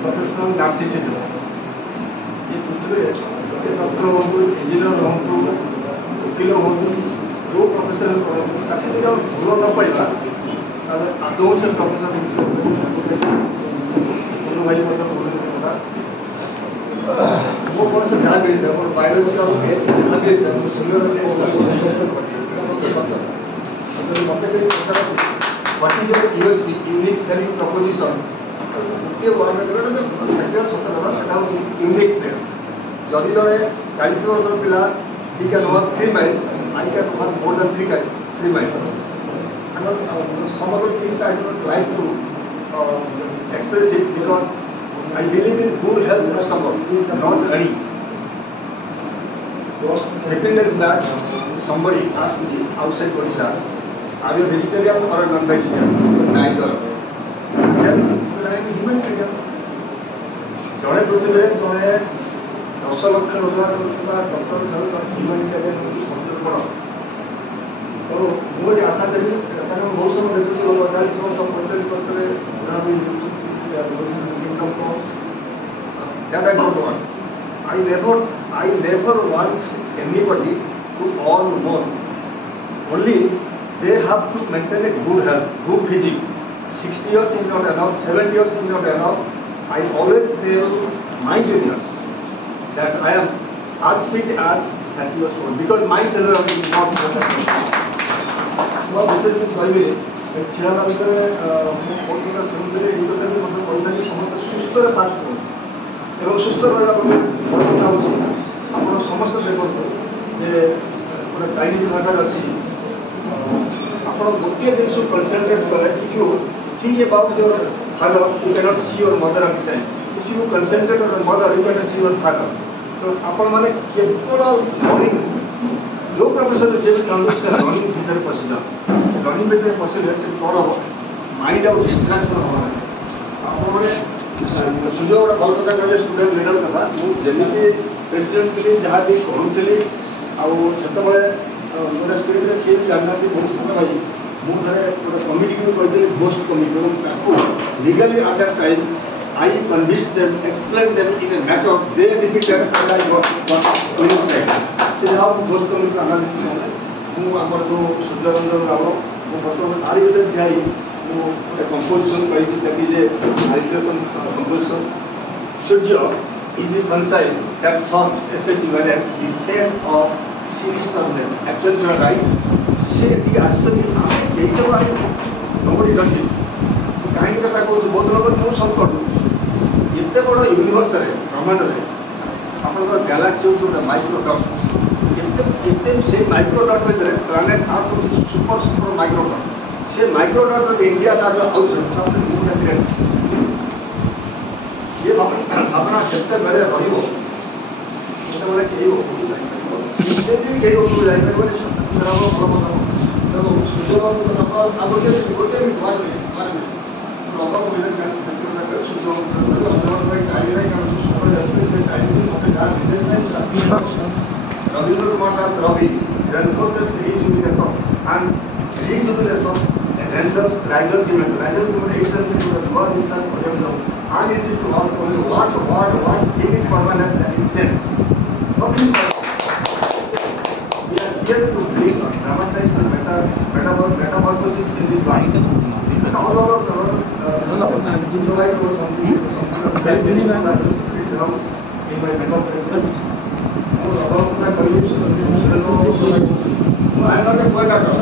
Professional narcissism ये पुस्तक doctor हूँ इंजीनियर हूँ वकिल हूँ जो प्रोफेशन करते भूल न पाइबा आदौ से प्रोफेशन भाई कथा मो बयस जहाँ भी होता है मोर बायोलोजिकल एज जहाँ भी होता है सिनियर मत what is your USP unique selling preposition गोटे वर्ड सत कथा से यूनिकनेस जदि जड़े 40 वर्ष पिला he can walk 3 miles, I can walk more than 3 miles. And some other things I do not like to express it because I believe in good health first of all, not running. 15 days back, somebody asked me outside Odisha, are you a vegetarian or a non-vegetarian? Neither. Then I am a humanitarian. जड़े पृथ्वी जड़े 10 लक्ष रोजगार करता doctor humanitarian सबसे बड़ तो मुझे आशा करी बहुत समय देखिए 40 वर्ष 45 वर्ष I never want anybody to earn more. Only they have to maintain a good health, good physique. 60 years is not enough, 70 years is not enough. I always tell my juniors that I am as fit as 30 years old because my cellular is not perfect. So this is why we छिया भितर मुझे शुणुली ये कथा भी मतलब कहते समस्त सुस्थ पास एवं सुस्थ रहा गोटे बड़ कथा हूँ आप समस्त देखो जे गोटे चाइनीज भाषा अच्छी आप गोटे जिन कनसेंट्रेट कले if you think about your father you cannot see your mother at time if you concentrate your mother you cannot see your father तो आपण मैंने केवल रनिंग जो प्रोफेशन जे भी चाहूँ से रनिंग भितर पशि जाओ रनिंग भितर पशिले से कौन हम माइंड आउट डिस्ट्राक्शन हम आपने सुझ गोटे भल कथा कहले स्टूडेंट लीडर कथा मुझे प्रेसिडेंट थी जहाँ भी कहूली आते गोटे स्पिरिट सी भी जानना बहुत सत भाई मुझे गोटे कमिटी भी कहते host committee legally at that time I convinced them, explained them in a matter they defeated and I got winning side. So how those communities analysis होने, वो हमारे जो सुंदरबंदर रावण, वो मतलब आरी विधर जाई, वो एक composition कहीं से तकी जे hydration composition. Surya is the sunshine that serves as wellness, the shade of sinisterness. Actually, you are right. से ठीक आश्चर्य आने यही तो आई nobody does it. कहीं का ताको बहुत लोग क्यों सब कर दो इतने बड़ा यूनिवर्स है ब्रह्मांड है आपन गैलेक्सी हो गोटे माइक्रोडॉट इतने से माइक्रोडॉट में प्लानेट अर्थ सुपर सुपर माइक्रोडॉट से माइक्रोडॉट में इंडिया का आउट ये भावना जिते बेले रही कई उपरू जापर गोटे गोटे Ravindra Kumar Das Ravi reinforces rejuvenation and rejuvenation renders riser access into the world inside organism and in this world only what thing is permanent and it sense. Nothing is permanent. We are here to bring or dramatize the metamorphosis in this body. All of us provide or something in my mental presence. I am not a poet at all.